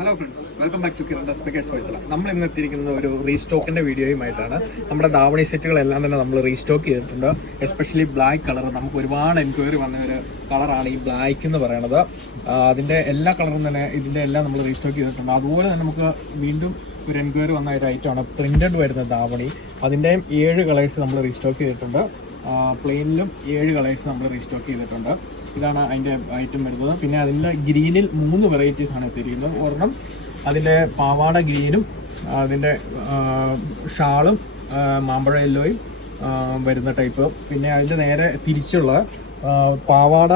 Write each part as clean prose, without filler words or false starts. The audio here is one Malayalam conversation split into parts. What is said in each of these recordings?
Hello friends, welcome back to Kiran speakers വൈത്തല. നമ്മൾ ഇന്ന് എത്തിയിരിക്കുന്ന ഒരു റീസ്റ്റോക്കിൻ്റെ വീഡിയോയുമായിട്ടാണ്. നമ്മുടെ ധാവണി സെറ്റുകളെല്ലാം തന്നെ നമ്മൾ റീസ്റ്റോക്ക് ചെയ്തിട്ടുണ്ട്. എസ്പെഷ്യലി ബ്ലാക്ക് കളർ, നമുക്ക് ഒരുപാട് എൻക്വയറി വന്ന ഒരു കളറാണ് ഈ ബ്ലാക്ക് എന്ന് പറയുന്നത്. അതിൻ്റെ എല്ലാ കളറും തന്നെ ഇതിൻ്റെ എല്ലാം നമ്മൾ റീസ്റ്റോക്ക് ചെയ്തിട്ടുണ്ട്. അതുപോലെ തന്നെ നമുക്ക് വീണ്ടും ഒരു എൻക്വയറി വന്ന ഒരു ഐറ്റമാണ് പ്രിൻറ്റഡ് വരുന്ന ധാവണി. അതിൻ്റെയും 7 കളേഴ്സ് നമ്മൾ റീസ്റ്റോക്ക് ചെയ്തിട്ടുണ്ട്. പ്ലെയിനിലും 7 കളേഴ്സ് നമ്മൾ റീസ്റ്റോക്ക് ചെയ്തിട്ടുണ്ട്. ഇതാണ് അതിൻ്റെ ഐറ്റം വരുന്നത്. പിന്നെ അതിൻ്റെ ഗ്രീനിൽ 3 വെറൈറ്റീസ് ആണ് എത്തിയിരിക്കുന്നത്. ഒരെണ്ണം അതിൻ്റെ പാവാട ഗ്രീനും അതിൻ്റെ ഷാളും മാമ്പഴ യെല്ലോയും വരുന്ന ടൈപ്പ്. പിന്നെ അതിൻ്റെ നേരെ തിരിച്ചുള്ള പാവാട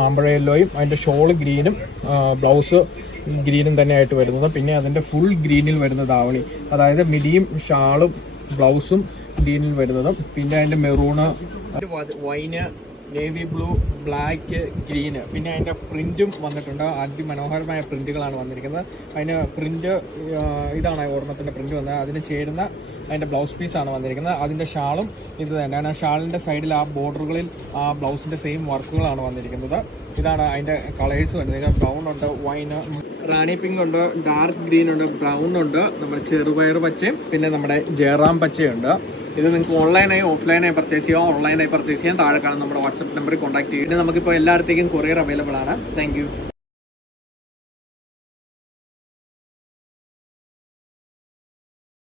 മാമ്പഴ യെല്ലോയും അതിൻ്റെ ഷോള് ഗ്രീനും ബ്ലൗസ് ഗ്രീനും തന്നെയായിട്ട് വരുന്നത്. പിന്നെ അതിൻ്റെ ഫുൾ ഗ്രീനിൽ വരുന്ന ധാവണി, അതായത് മിഡിയും ഷാളും ബ്ലൗസും ഗ്രീനിൽ വരുന്നതും. പിന്നെ അതിൻ്റെ maroon, wine, navy blue, black, green. പിന്നെ അതിൻ്റെ പ്രിൻറ്റും വന്നിട്ടുണ്ട്. അതിമനോഹരമായ പ്രിൻറ്റുകളാണ് വന്നിരിക്കുന്നത്. അതിന് പ്രിൻറ്റ് ഇതാണ് ഒരെണ്ണത്തിൻ്റെ പ്രിൻറ്റ് വന്നത്. അതിന് ചേരുന്ന അതിൻ്റെ ബ്ലൗസ് പീസാണ് വന്നിരിക്കുന്നത്. അതിൻ്റെ ഷാളും ഇത് തന്നെയാണ്. ഷാളിൻ്റെ സൈഡിൽ ആ ബോർഡറുകളിൽ ആ ബ്ലൗസിൻ്റെ സെയിം വർക്കുകളാണ് വന്നിരിക്കുന്നത്. ഇതാണ് അതിൻ്റെ കളേഴ്സ് വരുന്നത്. ബ്രൗൺ ഉണ്ട്, വൈന്, റാണി പിങ്ക് ഉണ്ട്, ഡാർക്ക് ഗ്രീൻ ഉണ്ട്, ബ്രൗൺ ഉണ്ട്, നമ്മുടെ ചെറുപയർ പച്ചയും പിന്നെ നമ്മുടെ ജയറാം പച്ചയുണ്ട്. ഇത് നിങ്ങൾക്ക് ഓൺലൈനായി ഓഫ്ലൈനായി പർച്ചേസ് ചെയ്യാം. ഓൺലൈനായി പർച്ചേസ് ചെയ്യാൻ താഴെ കാണുന്ന നമ്മുടെ വാട്സപ്പ് നമ്പറിൽ കോൺടാക്ട് ചെയ്യും. നമുക്കിപ്പോൾ എല്ലായിടത്തേക്കും കൊറിയർ അവൈലബിൾ ആണ്. താങ്ക്